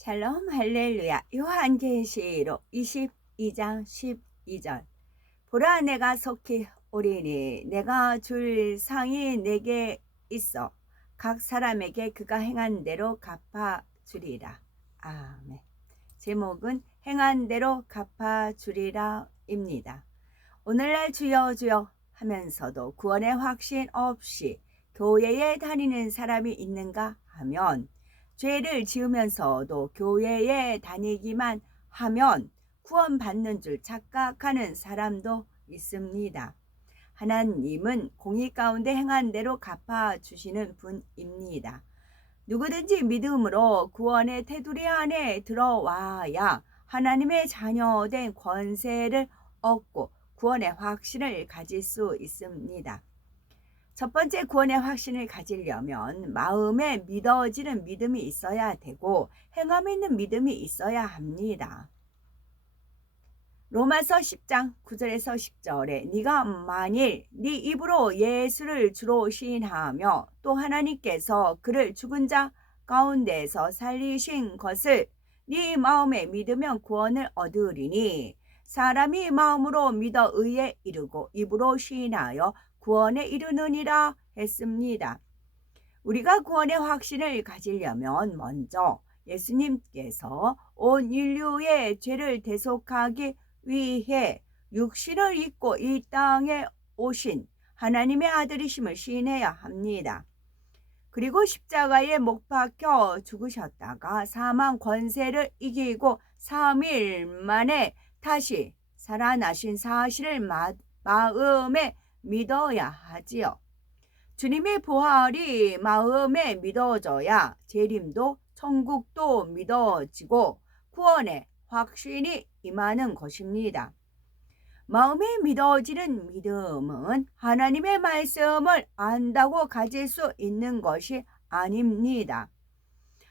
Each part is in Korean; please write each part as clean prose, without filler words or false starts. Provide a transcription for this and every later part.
샬롬 할렐루야. 요한계시록 22장 12절. 보라, 내가 속히 오리니 내가 줄 상이 내게 있어 각 사람에게 그가 행한 대로 갚아주리라. 아멘. 제목은 행한 대로 갚아주리라 입니다. 오늘날 주여 주여 하면서도 구원의 확신 없이 교회에 다니는 사람이 있는가 하면, 죄를 지으면서도 교회에 다니기만 하면 구원받는 줄 착각하는 사람도 있습니다. 하나님은 공의 가운데 행한 대로 갚아주시는 분입니다. 누구든지 믿음으로 구원의 테두리 안에 들어와야 하나님의 자녀된 권세를 얻고 구원의 확신을 가질 수 있습니다. 첫 번째, 구원의 확신을 가지려면 마음에 믿어지는 믿음이 있어야 되고 행함 있는 믿음이 있어야 합니다. 로마서 10장 9절에서 10절에 네가 만일 네 입으로 예수를 주로 시인하며 또 하나님께서 그를 죽은 자 가운데서 살리신 것을 네 마음에 믿으면 구원을 얻으리니, 사람이 마음으로 믿어 의에 이르고 입으로 시인하여 구원에 이르느니라 했습니다. 우리가 구원의 확신을 가지려면 먼저 예수님께서 온 인류의 죄를 대속하기 위해 육신을 입고 이 땅에 오신 하나님의 아들이심을 시인해야 합니다. 그리고 십자가에 못 박혀 죽으셨다가 사망 권세를 이기고 3일 만에 다시 살아나신 사실을 마음에 믿어야 하지요. 주님의 부활이 마음에 믿어져야 재림도 천국도 믿어지고 구원의 확신이 임하는 것입니다. 마음에 믿어지는 믿음은 하나님의 말씀을 안다고 가질 수 있는 것이 아닙니다.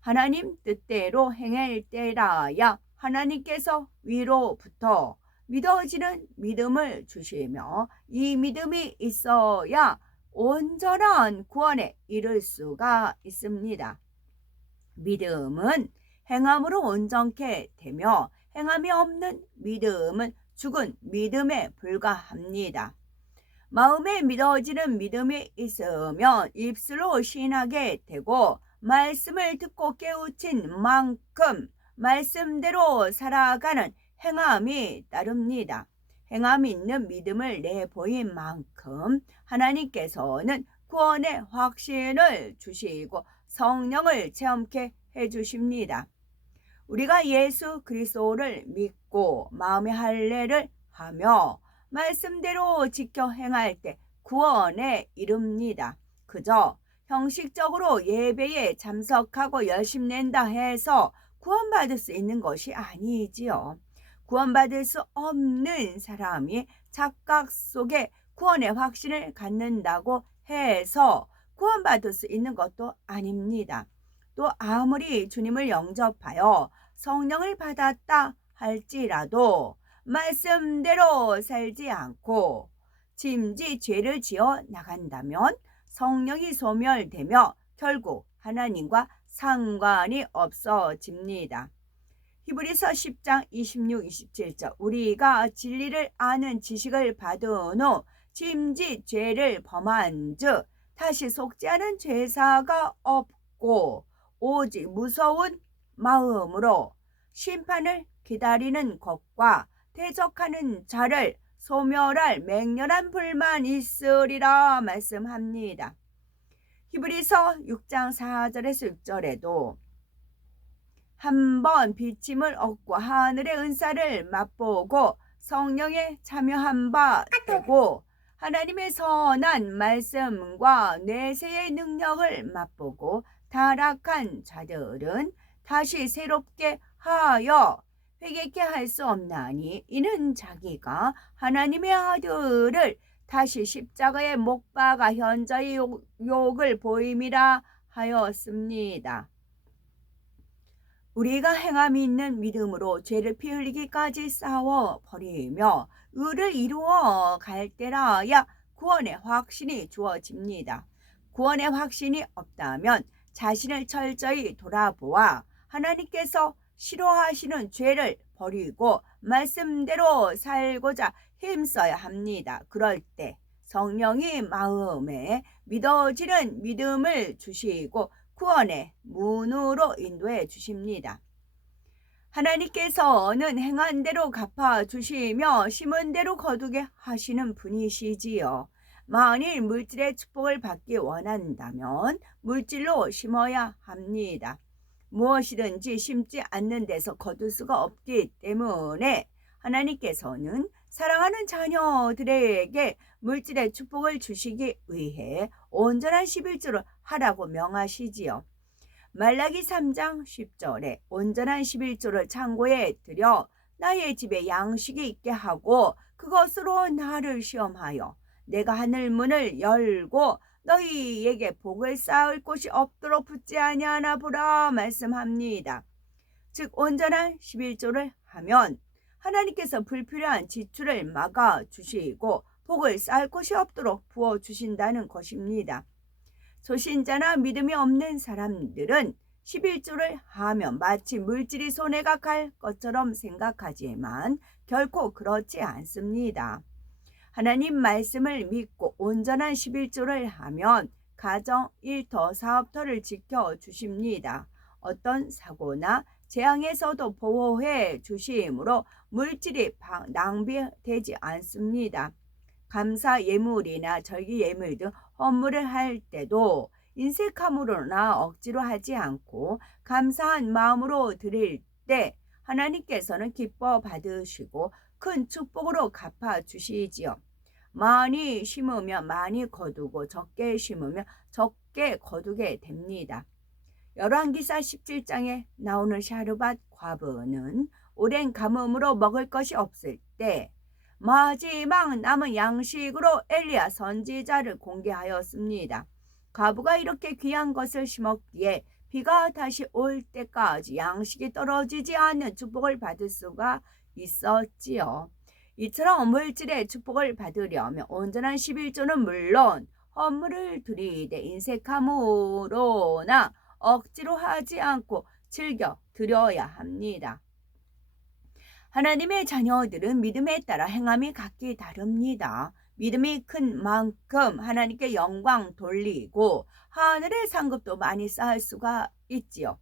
하나님 뜻대로 행할 때라야 하나님께서 위로부터 믿어지는 믿음을 주시며, 이 믿음이 있어야 온전한 구원에 이를 수가 있습니다. 믿음은 행함으로 온전케 되며 행함이 없는 믿음은 죽은 믿음에 불과합니다. 마음에 믿어지는 믿음이 있으면 입술로 시인하게 되고 말씀을 듣고 깨우친 만큼 말씀대로 살아가는 행함이 따릅니다. 행함 있는 믿음을 내보인 만큼 하나님께서는 구원의 확신을 주시고 성령을 체험케 해주십니다. 우리가 예수 그리스도를 믿고 마음의 할례를 하며 말씀대로 지켜 행할 때 구원에 이릅니다. 그저 형식적으로 예배에 참석하고 열심 낸다 해서 구원받을 수 있는 것이 아니지요. 구원받을 수 없는 사람이 착각 속에 구원의 확신을 갖는다고 해서 구원받을 수 있는 것도 아닙니다. 또 아무리 주님을 영접하여 성령을 받았다 할지라도 말씀대로 살지 않고 짐짓 죄를 지어 나간다면 성령이 소멸되며 결국 하나님과 상관이 없어집니다. 히브리서 10장 26, 27절. 우리가 진리를 아는 지식을 받은 후 짐짓 죄를 범한 즉 다시 속지 않은 죄사가 없고 오직 무서운 마음으로 심판을 기다리는 것과 대적하는 자를 소멸할 맹렬한 불만 있으리라 말씀합니다. 히브리서 6장 4절에서 6절에도 한번 비침을 얻고 하늘의 은사를 맛보고 성령에 참여한 바 되고 하나님의 선한 말씀과 내세의 능력을 맛보고 타락한 자들은 다시 새롭게 하여 회개케 할 수 없나니, 이는 자기가 하나님의 아들을 다시 십자가에 못 박아 현저히 욕을 보임이라 하였습니다. 우리가 행함이 있는 믿음으로 죄를 피 흘리기까지 싸워버리며 의를 이루어 갈 때라야 구원의 확신이 주어집니다. 구원의 확신이 없다면 자신을 철저히 돌아보아 하나님께서 싫어하시는 죄를 버리고 말씀대로 살고자 힘써야 합니다. 그럴 때 성령이 마음에 믿어지는 믿음을 주시고 구원의 문으로 인도해 주십니다. 하나님께서는 행한 대로 갚아주시며 심은 대로 거두게 하시는 분이시지요. 만일 물질의 축복을 받기 원한다면 물질로 심어야 합니다. 무엇이든지 심지 않는 데서 거둘 수가 없기 때문에 하나님께서는 사랑하는 자녀들에게 물질의 축복을 주시기 위해 온전한 11조를 하라고 명하시지요. 말라기 3장 10절에 온전한 11조를 창고에 들여 나의 집에 양식이 있게 하고 그것으로 나를 시험하여 내가 하늘 문을 열고 너희에게 복을 쌓을 곳이 없도록 붙지 아니하나 보라 말씀합니다. 즉 온전한 11조를 하면 하나님께서 불필요한 지출을 막아주시고 복을 쌓을 곳이 없도록 부어주신다는 것입니다. 소신자나 믿음이 없는 사람들은 11조를 하면 마치 물질이 손해가 갈 것처럼 생각하지만 결코 그렇지 않습니다. 하나님 말씀을 믿고 온전한 11조를 하면 가정, 일터, 사업터를 지켜주십니다. 어떤 사고나 재앙에서도 보호해 주심으로 물질이 낭비되지 않습니다. 감사 예물이나 절기 예물 등 헌물을 할 때도 인색함으로나 억지로 하지 않고 감사한 마음으로 드릴 때 하나님께서는 기뻐 받으시고 큰 축복으로 갚아주시지요. 많이 심으면 많이 거두고 적게 심으면 적게 거두게 됩니다. 열왕기사 17장에 나오는 샤르밧 과부는 오랜 가뭄으로 먹을 것이 없을 때 마지막 남은 양식으로 엘리야 선지자를 공개하였습니다. 과부가 이렇게 귀한 것을 심었기에 비가 다시 올 때까지 양식이 떨어지지 않는 축복을 받을 수가 있었지요. 이처럼 물질의 축복을 받으려면 온전한 11조는 물론 헌물을 드리되 인색함으로나 억지로 하지 않고 즐겨 드려야 합니다. 하나님의 자녀들은 믿음에 따라 행함이 각기 다릅니다. 믿음이 큰 만큼 하나님께 영광 돌리고 하늘의 상급도 많이 쌓을 수가 있지요.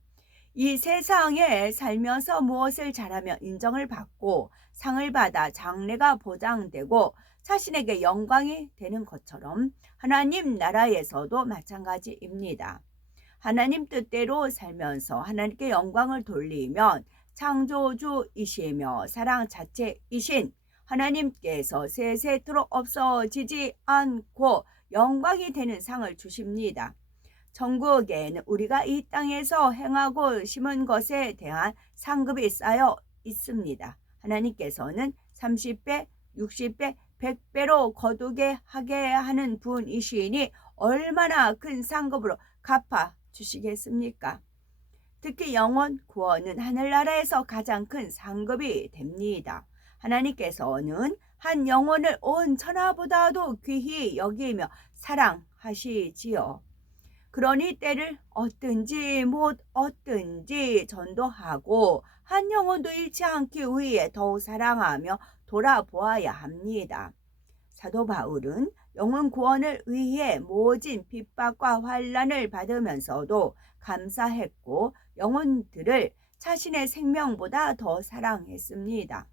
이 세상에 살면서 무엇을 잘하며 인정을 받고 상을 받아 장래가 보장되고 자신에게 영광이 되는 것처럼 하나님 나라에서도 마찬가지입니다. 하나님 뜻대로 살면서 하나님께 영광을 돌리면 창조주이시며 사랑 자체이신 하나님께서 세세토록 없어지지 않고 영광이 되는 상을 주십니다. 천국에는 우리가 이 땅에서 행하고 심은 것에 대한 상급이 쌓여 있습니다. 하나님께서는 30배, 60배, 100배로 거두게 하게 하는 분이시니 얼마나 큰 상급으로 갚아 주시겠습니까? 특히 영혼 구원은 하늘나라에서 가장 큰 상급이 됩니다. 하나님께서는 한 영혼을 온 천하보다도 귀히 여기며 사랑하시지요. 그러니 때를 얻든지 못 얻든지 전도하고 한 영혼도 잃지 않기 위해 더욱 사랑하며 돌아보아야 합니다. 사도 바울은 영혼 구원을 위해 모진 핍박과 환난을 받으면서도 감사했고 영혼들을 자신의 생명보다 더 사랑했습니다.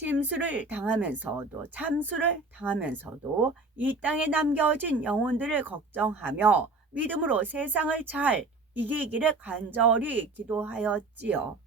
침수를 당하면서도 참수를 당하면서도 이 땅에 남겨진 영혼들을 걱정하며 믿음으로 세상을 잘 이기기를 간절히 기도하였지요.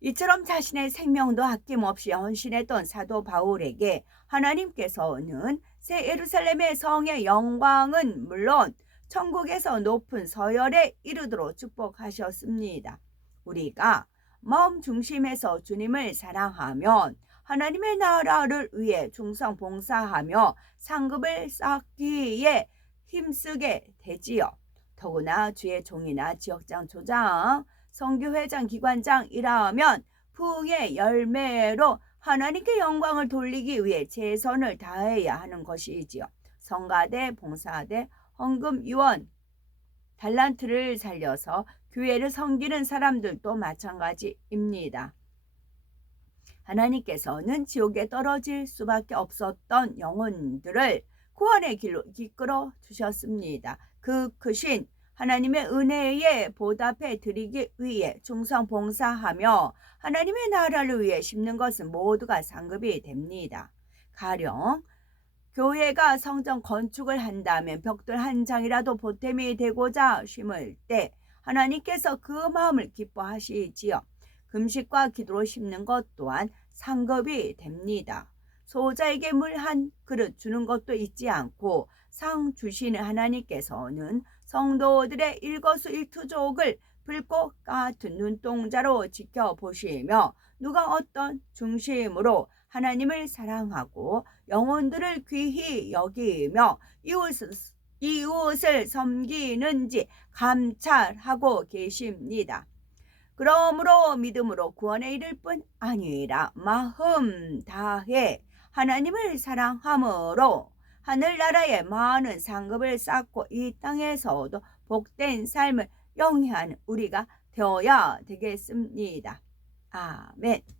이처럼 자신의 생명도 아낌없이 헌신했던 사도 바울에게 하나님께서는 새 예루살렘의 성의 영광은 물론 천국에서 높은 서열에 이르도록 축복하셨습니다. 우리가 마음 중심에서 주님을 사랑하면 하나님의 나라를 위해 충성 봉사하며 상급을 쌓기에 힘쓰게 되지요. 더구나 주의 종이나 지역장 조장, 선교회장 기관장이라면 부의 열매로 하나님께 영광을 돌리기 위해 최선을 다해야 하는 것이지요. 성가대, 봉사대, 헌금, 유언, 달란트를 살려서 교회를 섬기는 사람들도 마찬가지입니다. 하나님께서는 지옥에 떨어질 수밖에 없었던 영혼들을 구원의 길로 이끌어 주셨습니다. 그 크신 하나님의 은혜에 보답해 드리기 위해 충성 봉사하며 하나님의 나라를 위해 심는 것은 모두가 상급이 됩니다. 가령 교회가 성전 건축을 한다면 벽돌 한 장이라도 보탬이 되고자 심을 때 하나님께서 그 마음을 기뻐하시지요. 금식과 기도로 심는 것 또한 상급이 됩니다. 소자에게 물 한 그릇 주는 것도 잊지 않고 상 주시는 하나님께서는 성도들의 일거수일투족을 불꽃 같은 눈동자로 지켜보시며 누가 어떤 중심으로 하나님을 사랑하고 영혼들을 귀히 여기며 이웃을 섬기는지 감찰하고 계십니다. 그러므로 믿음으로 구원에 이를 뿐 아니라 마음 다해 하나님을 사랑함으로 하늘나라의 많은 상급을 쌓고 이 땅에서도 복된 삶을 영위하는 우리가 되어야 되겠습니다. 아멘.